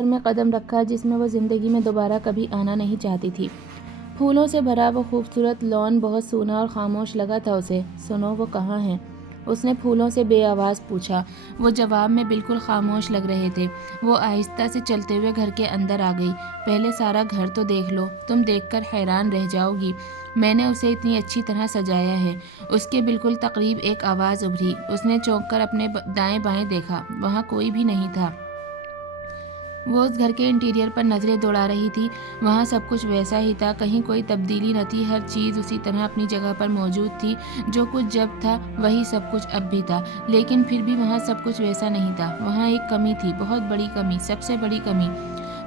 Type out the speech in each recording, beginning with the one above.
گھر میں قدم رکھا جس میں وہ زندگی میں دوبارہ کبھی آنا نہیں چاہتی تھی۔ پھولوں سے بھرا وہ خوبصورت لان بہت سونا اور خاموش لگا تھا اسے۔ سنو، وہ کہاں ہیں؟ اس نے پھولوں سے بے آواز پوچھا۔ وہ جواب میں بالکل خاموش لگ رہے تھے۔ وہ آہستہ سے چلتے ہوئے گھر کے اندر آ گئی۔ پہلے سارا گھر تو دیکھ لو، تم دیکھ کر حیران رہ جاؤ گی۔ میں نے اسے اتنی اچھی طرح سجایا ہے۔ اس کے بالکل قریب ایک آواز ابھری۔ اس نے چونک کر اپنے دائیں بائیں دیکھا، وہاں کوئی بھی نہیں تھا۔ وہ اس گھر کے انٹیریئر پر نظریں دوڑا رہی تھی۔ وہاں سب کچھ ویسا ہی تھا، کہیں کوئی تبدیلی نہ تھی۔ ہر چیز اسی طرح اپنی جگہ پر موجود تھی۔ جو کچھ جب تھا وہی سب کچھ اب بھی تھا، لیکن پھر بھی وہاں سب کچھ ویسا نہیں تھا۔ وہاں ایک کمی تھی، بہت بڑی کمی، سب سے بڑی کمی۔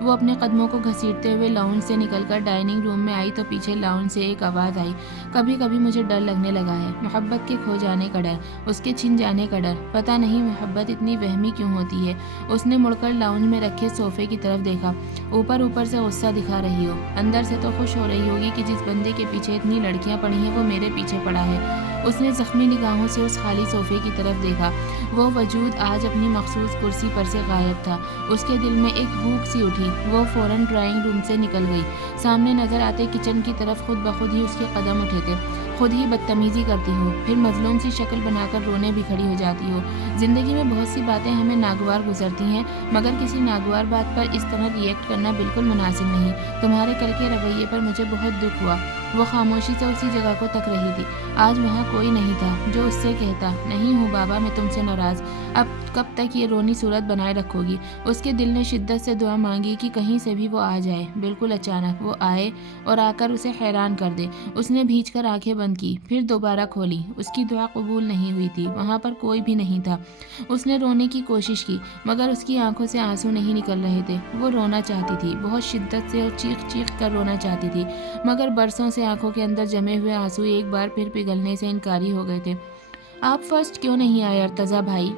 وہ اپنے قدموں کو گھسیٹتے ہوئے لاؤنج سے نکل کر ڈائننگ روم میں آئی تو پیچھے لاؤنج سے ایک آواز آئی۔ کبھی کبھی مجھے ڈر لگنے لگا ہے، محبت کے کھو جانے کا ڈر، اس کے چھن جانے کا ڈر۔ پتہ نہیں محبت اتنی وہمی کیوں ہوتی ہے۔ اس نے مڑ کر لاؤنج میں رکھے صوفے کی طرف دیکھا۔ اوپر سے غصہ دکھا رہی ہو، اندر سے تو خوش ہو رہی ہوگی کہ جس بندے کے پیچھے اتنی لڑکیاں پڑی ہیں وہ میرے پیچھے پڑا ہے۔ اس نے زخمی نگاہوں سے اس خالی صوفے کی طرف دیکھا۔ وہ وجود آج اپنی مخصوص کرسی پر سے غائب تھا۔ اس کے دل میں ایک بھوک سی اٹھی۔ وہ فوراً ڈرائنگ روم سے نکل گئی۔ سامنے نظر آتے کچن کی طرف خود بخود ہی اس کے قدم اٹھے تھے۔ خود ہی بدتمیزی کرتی ہو، پھر مظلوم سی شکل بنا کر رونے بھی کھڑی ہو جاتی ہو۔ زندگی میں بہت سی باتیں ہمیں ناگوار گزرتی ہیں، مگر کسی ناگوار بات پر اس طرح ریئیکٹ کرنا بالکل مناسب نہیں۔ تمہارے کل کے رویے پر مجھے بہت دکھ ہوا۔ وہ خاموشی سے اسی جگہ کو تک رہی تھی۔ آج وہاں کوئی نہیں تھا جو اس سے کہتا، نہیں ہوں بابا میں تم سے ناراض، اب کب تک یہ رونی صورت بنائے رکھو گی؟ اس کے دل نے شدت سے دعا مانگی کہ کہیں سے بھی وہ آ جائے۔ بالکل اچانک وہ آئے اور آ کر اسے حیران کر دے۔ اس نے بھیج کر آنکھیں بند کی، پھر دوبارہ کھولی۔ اس کی دعا قبول نہیں ہوئی تھی، وہاں پر کوئی بھی نہیں تھا۔ اس نے رونے کی کوشش کی، مگر اس کی آنکھوں سے آنسو نہیں نکل رہے تھے۔ وہ رونا چاہتی تھی، بہت شدت سے اور چیخ چیخ کر رونا چاہتی تھی، مگر برسوں سے آنکھوں کے اندر جمے ہوئے آنسو ایک بار پھر پگھلنے سے انکاری ہو گئے تھے۔ آپ فرسٹ کیوں نہیں آئے ارتضیٰ بھائی؟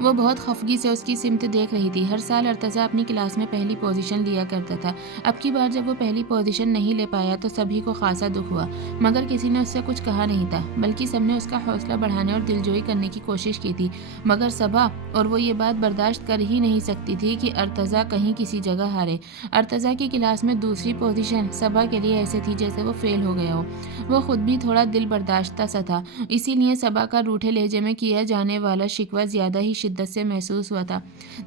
وہ بہت خفگی سے اس کی سمت دیکھ رہی تھی۔ ہر سال ارتضیٰ اپنی کلاس میں پہلی پوزیشن لیا کرتا تھا۔ اب کی بار جب وہ پہلی پوزیشن نہیں لے پایا تو سبھی کو خاصا دکھ ہوا، مگر کسی نے اس سے کچھ کہا نہیں تھا، بلکہ سب نے اس کا حوصلہ بڑھانے اور دلجوئی کرنے کی کوشش کی تھی۔ مگر صبا اور وہ یہ بات برداشت کر ہی نہیں سکتی تھی کہ ارتضیٰ کہیں کسی جگہ ہارے۔ ارتضیٰ کی کلاس میں دوسری پوزیشن صبا کے لیے ایسے تھی جیسے وہ فیل ہو گیا ہو۔ وہ خود بھی تھوڑا دل برداشتہ سا تھا، اسی لیے صبا کا روٹھے لہجے میں کیا جانے والا شکوہ زیادہ ہی شدت سے محسوس ہوا تھا۔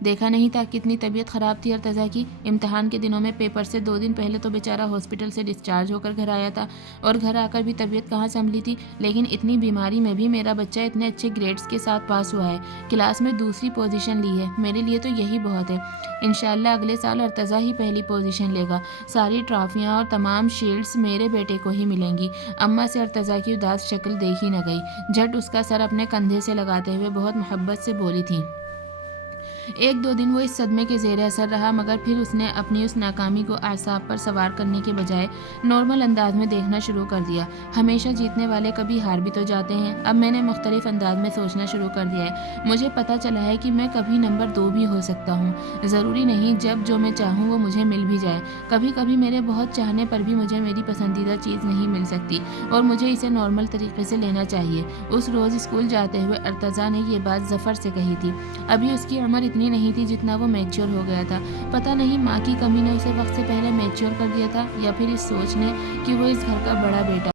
دیکھا نہیں تھا کتنی طبیعت خراب تھی ارتضیٰ کی؟ امتحان کے دنوں میں پیپر سے 2 دن پہلے تو بیچارہ ہاسپٹل سے ڈسچارج ہو کر گھر آیا تھا، اور گھر آ کر بھی طبیعت کہاں سنبھلی تھی۔ لیکن اتنی بیماری میں بھی میرا بچہ اتنے اچھے گریڈز کے ساتھ پاس ہوا ہے، کلاس میں دوسری پوزیشن لی ہے، میرے لیے تو یہی بہت ہے۔ انشاءاللہ اگلے سال ارتضیٰ ہی پہلی پوزیشن لے گا، ساری ٹرافیاں اور تمام شیلڈز میرے بیٹے کو ہی ملیں گی۔ اماں سے ارتضیٰ کی اداس شکل دیکھی نہ گئی، جھٹ اس کا سر اپنے کندھے سے لگاتے ہوئے بہت محبت سے بولی تھی۔ 1-2 دن وہ اس صدمے کے زیر اثر رہا، مگر پھر اس نے اپنی اس ناکامی کو اعصاب پر سوار کرنے کے بجائے نارمل انداز میں دیکھنا شروع کر دیا۔ ہمیشہ جیتنے والے کبھی ہار بھی تو جاتے ہیں۔ اب میں نے مختلف انداز میں سوچنا شروع کر دیا ہے۔ مجھے پتہ چلا ہے کہ میں کبھی نمبر 2 بھی ہو سکتا ہوں۔ ضروری نہیں جب جو میں چاہوں وہ مجھے مل بھی جائے۔ کبھی کبھی میرے بہت چاہنے پر بھی مجھے میری پسندیدہ چیز نہیں مل سکتی، اور مجھے اسے نارمل طریقے سے لینا چاہیے۔ اس روز اسکول جاتے ہوئے ارتضیٰ نے یہ بات ظفر سے کہی تھی۔ ابھی اس کی عمر اتنی نہیں تھی جتنا وہ میچور ہو گیا تھا۔ پتہ نہیں ماں کی کمی نے اسے وقت سے پہلے میچور کر دیا تھا، یا پھر اس سوچ نے کہ وہ اس گھر کا بڑا بیٹا